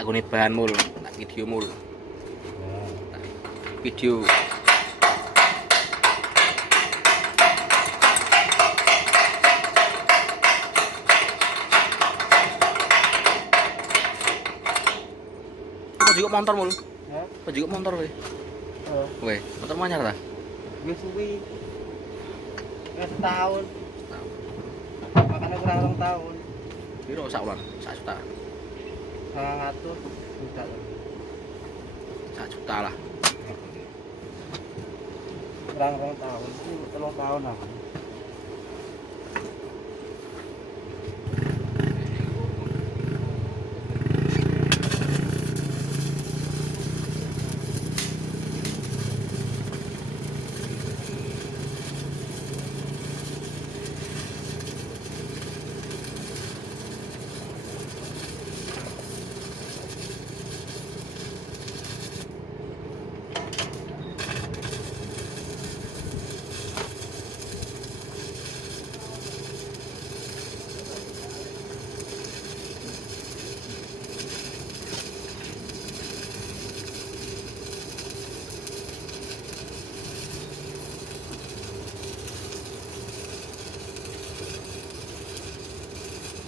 tak gone bahan mul, tak video mul. Video. Apa juga motor mul? Ya. Apa juga motor we? Weh, motor manyar ta? Wis suwi. Wis setahun. Makanya kurang 2 tahun. Piro sak ulang? 1 juta. 200 juta. 1 juta lah. Kurang 2 tahun. 3 tahun lah.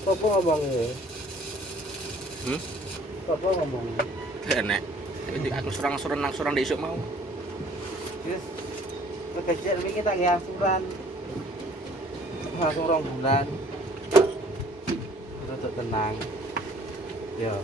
Apa ngomongnya? Apa ngomongnya? Enek. Iki aku surang-surang nang surang desuk mau. Terus kekecil ini kita nggak angsuran langsung 2 bulan. Terus tenang. Ya.